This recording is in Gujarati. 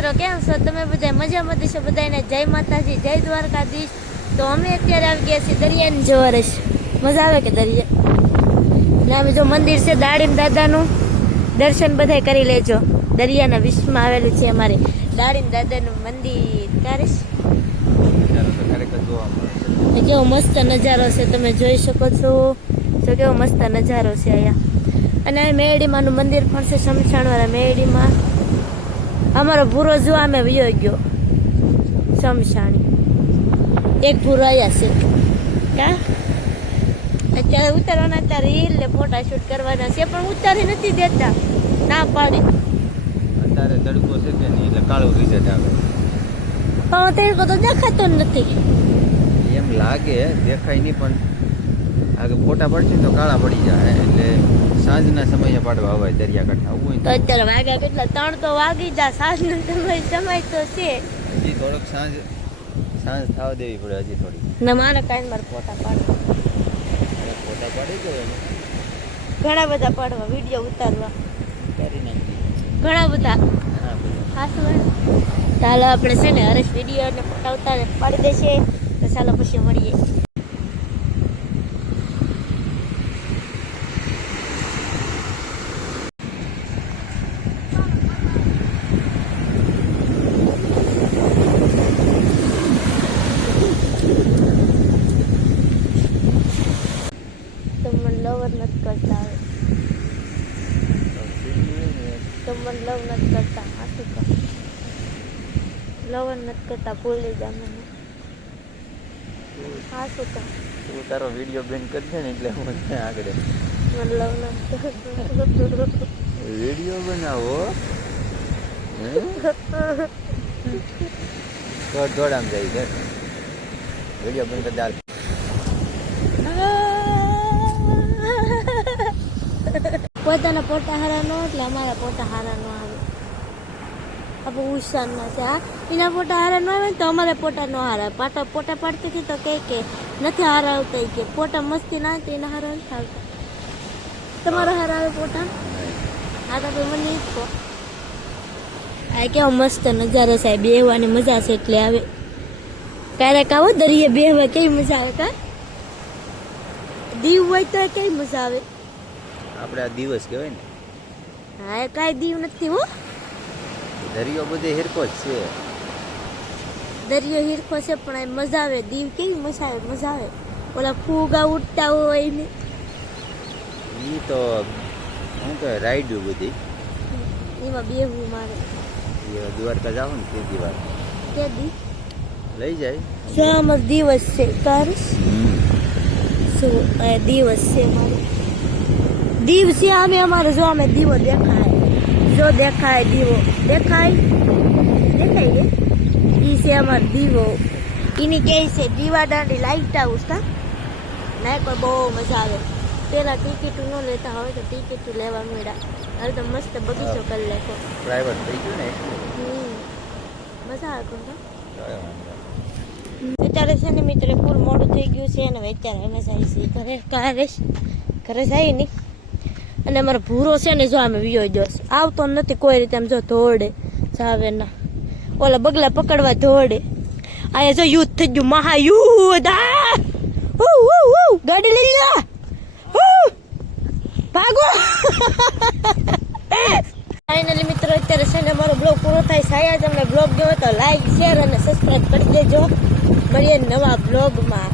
મિત્રો કેમ છો તમે બધા મજામાં છો બધાને જય માતાજી જય દ્વારકાધીશ। તો અમે અત્યારે આવી ગયા છીએ દરિયાની જોવા મજા આવે કે દરિયા ને અમે જો મંદિર છે દાડીમ દાદાનું દર્શન બધાય કરી લેજો। દરિયાના વિશ્વમાં આવેલું છે અમારે દાડીમ દાદાનું મંદિર કારેશ કેવો મસ્ત નજારો છે તમે જોઈ શકો છો। તો કેવો મસ્ત નજારો છે અહીંયા અને મેરડીમાનું મંદિર પણ છે શમશાનવાળા મેરડીમાં અમારો ભૂરો જો અમે વયો ગયો શમશાણી એક ભૂરો આવ્યા છે કા અત્યારે ઉતારવાના હતા રીલ ને ફોટા શૂટ કરવાના છે પણ ઉતારી નથી દેતા ના પાડી અત્યારે તડકો છે કે નહીં એટલે કાળો રિઝલ્ટ આવે પણ તડકો તો દેખાતો નથી એમ લાગે દેખાય નહીં પણ આગળ ફોટા પડશે તો કાળા પડી જાય એટલે સાંજના સમયે પાડવા આવે દરિયાકાંઠા આવું તો અત્યારે વાગ્યા કેટલા 3 તો વાગી જા સાંજનો સમય તો છે હજી થોડોક સાંજ થવા દેવી પડે હજી થોડી ને મારે કાંઈ મારે ફોટા પાડવા ફોટા પાડી દો ઘણા બધા પાડવા વિડીયો ઉતારવા કરી નાખી ઘણા બધા ખાસ ચાલો આપણે છે ને હરેશ વિડીયો ને ફોટા ઉતારે પાડી દેશે તો ચાલો પછી મળીએ। લવ નથી કરતા તો મને લવ નથી કરતા આ શું કર લવ નથી કરતા ભૂલી જા મને આ શું કર તું તારો વિડીયો બેન કરશે ને એટલે હું આગળ મને લવ નથી કરતા વિડીયો બનાવો દોડ આમ જાય છે વિડીયો બેન કરતા પોતાના પોતા હારા નો એટલે અમારા પોતા હારા નો આવે આપણે ઉષાન ના છે એના પોતા હારા નો આવે તો અમારે પોતા નો હારા પાટા પોતા પાડતી હતી તો કે નથી હારા આવતા કે પોતા મસ્તી ના તો એના હારા નથી આવતા તમારા હારા આવે પોતા હા તો મને જ કહો આ કેવો મસ્ત નજારો સાહેબ બેહવાની મજા છે એટલે આવે ક્યારેક આવો દરિયે બેહવા કેવી મજા આવે કા દીવ હોય તો કેવી મજા આવે આપણે આ દિવસ કહેવાય ને હા કાંઈ દીવ નથી હો દરિયો બધે હિરકો જ છે દરિયો હિરકો છે પણ મજા આવે દીવ કેવી મજા આવે ઓલા ફૂગા ઉડતા હોય ને ઈ તો શું કહે રાઈડ બધી એમાં બેહવું મારે દ્વારકા જાવ ને ત્રીજી વાર કે દી લઈ જાય શું અમારો દિવસ છે કારસ શું દિવસ છે મારે દીવ છે અમે અમારે જો અમે દીવો દેખાય દીવો દેખાય કે ઈ છે અમારો દીવો એની કે છે દીવા દાંડી લાઈટ હાઉસ કા ના કોઈ બહુ મજા આવે પેલા ટિકિટ ન લેતા હોય તો ટિકિટ લેવા મળ્યા હવે તો મસ્ત બગીચો કરી લેખો પ્રાઇવેટ થઈ ગયું ને મજા આવે અત્યારે છે ને મિત્રો ફૂલ મોડું થઈ ગયું છે અને અત્યારે અમે જાય છે ઘરે જાય નહીં અને અમારો ભૂરો છે ને જો અમે વિયો જોશ આવતો નથી કોઈ રીતે આમ જો ધોડે જાવે ના ઓલા બગલા પકડવા ધોડે અહીંયા જો યુદ્ધ થઈ ગયું મહાયુદ્ધ ગાડી લઈ જા ભાગો ફાઇનલી મિત્રો અત્યારે છે ને અમારો બ્લોગ પૂરો થાય છે આયા જ અમને બ્લોગ ગયો તો લાઈક શેર અને સબસ્ક્રાઈબ કરી દેજો મળીએ નવા બ્લોગમાં।